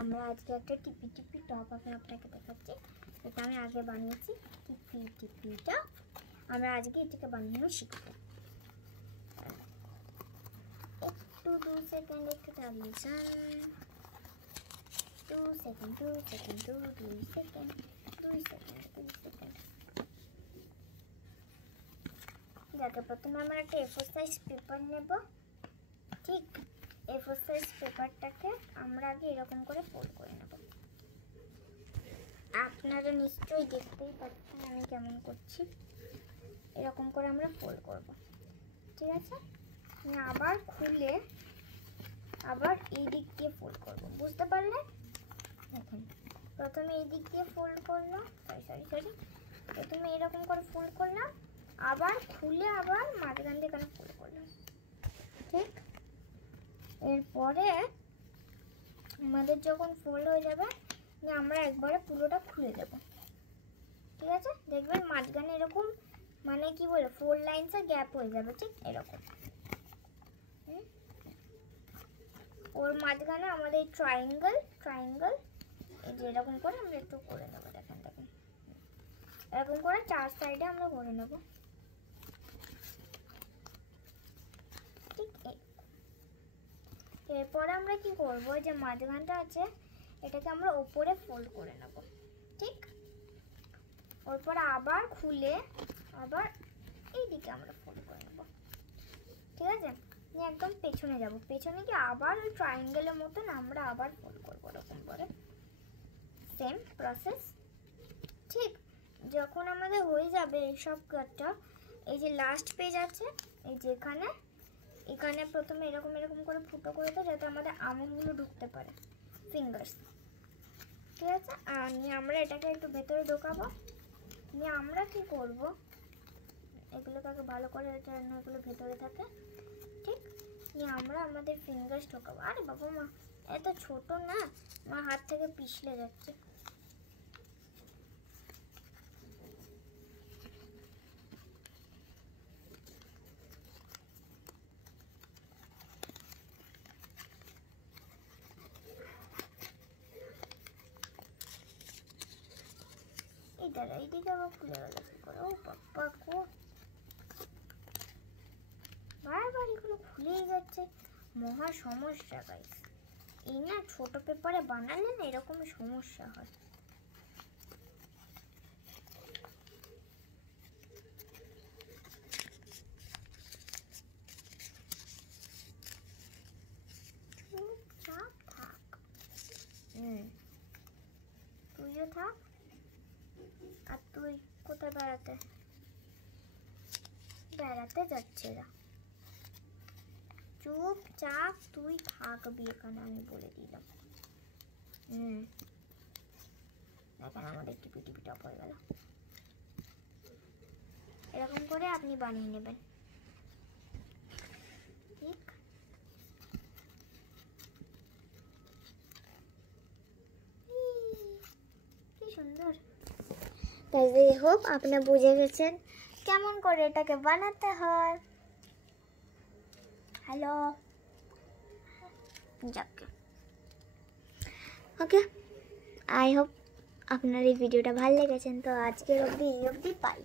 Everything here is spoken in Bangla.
আমরা আজকে একটা টিপি টিপি টপ আপনাকে দেখাচ্ছি। এটা আমি আগে বানিয়েছি টিপি টিপি টপ। আমরা আজকে এটাকে বানানো শিখবো। একটু 2 সেকেন্ড একটু transition, 2 second 2 second 2 second 2 second 2 second. দেখো প্রথমে আমরা একটা A4 সাইজ পেপার নেব। ঠিক A4 সাইজ পেপারটাকে আমরা আগে এরকম করে ফোল্ড করে নেব। আপনারা নিশ্চয়ই দেখতেই পাচ্ছেন আমি কেমন করছি। এরকম করে আমরা ফোল্ড করব। ঠিক আছে, আবার খুলে আবার এই দিক দিয়ে ফোল্ড করব। বুঝতে পারলে? দেখেন প্রথমে এই দিক দিয়ে ফোল্ড করলাম, সরি প্রথমে এরকম করে ফোল্ড করলাম, আবার খুলে আবার মাঝখান দিয়ে এখানে ফোল্ড করলাম। ঠিক এরপরে আমাদের যখন ফোল্ড হয়ে যাবে আমরা একবারে পুরোটা খুলে দেব। ঠিক আছে, দেখবেন মাঝখানে এরকম মানে কি বলে 4 লাইনসের গ্যাপ হয়ে যাবে। ঠিক এরকম ওর মাঝখানে আমাদের ট্রায়াঙ্গেল এই যে এরকম করে আমরা একটু করে নেব। দেখেন এরকম করে 4 সাইডে আমরা করে নেব। ঠিক এরপরে আমরা কি করব, যে মাঝখানটা আছে এটাকে আমরা উপরে ফোল্ড করে নেব। ঠিক ওরপর আবার খুলে আবার এই দিকে আমরা ফোল্ড করে নেব। ঠিক আছে, একদম পেছনে যাব, পেছনে গিয়ে আবার ওই ট্রায়াঙ্গেলের মতন আমরা আবার ফোল্ড করব এরকম করে, সেম প্রসেস। ঠিক যখন আমাদের হয়ে যাবে এই সব কাজটা, এই যে লাস্ট পেজ আছে এই যে এখানে প্রথমে এরকম করে ফুটো করে দাও যাতে আমাদের আঙুলগুলো ঢুকতে পারে, ফিঙ্গার্স। ঠিক আছে, আর আমরা এটাকে একটু ভেতরে ঢোকাবো। নিয়ে আমরা কি করব, এগুলোকে ভালো করে এগুলো ভেতরে থাকে। ঠিক নিয়ে আমরা আমাদের ফিঙ্গার্স ঢোকাবো। আরে বাবা মা এত ছোট না, আমার হাত থেকে পিছলে যাচ্ছে। এইদিকে আবার খুলে গেল কি করে? ও বাবা গো, বারবার এগুলো খুলেই যাচ্ছে, মহা সমস্যা গাইস। এই না ছোট পেপারে বানালে না এরকম সমস্যা হয়। চুপচাপ থাক, তুইও থাক। আর তুই কোথায় বেড়াতে যাচ্ছে না, চুপচাপ তুই থাকবি এখানে, আমি বলে দিলাম। দেখেন আমাদের টিপি টিপি টপ হয়ে গেল। এরকম করে আপনি বানিয়ে নেবেন। ঠিক কি সুন্দর। তাই হোপ আপনি বুঝে গেছেন কেমন করে এটাকে বানাতে হয়। হ্যালো, যাকে ওকে, আই হোপ আপনার এই ভিডিওটা ভালো লেগেছেন। তো আজকের অবধি পাই।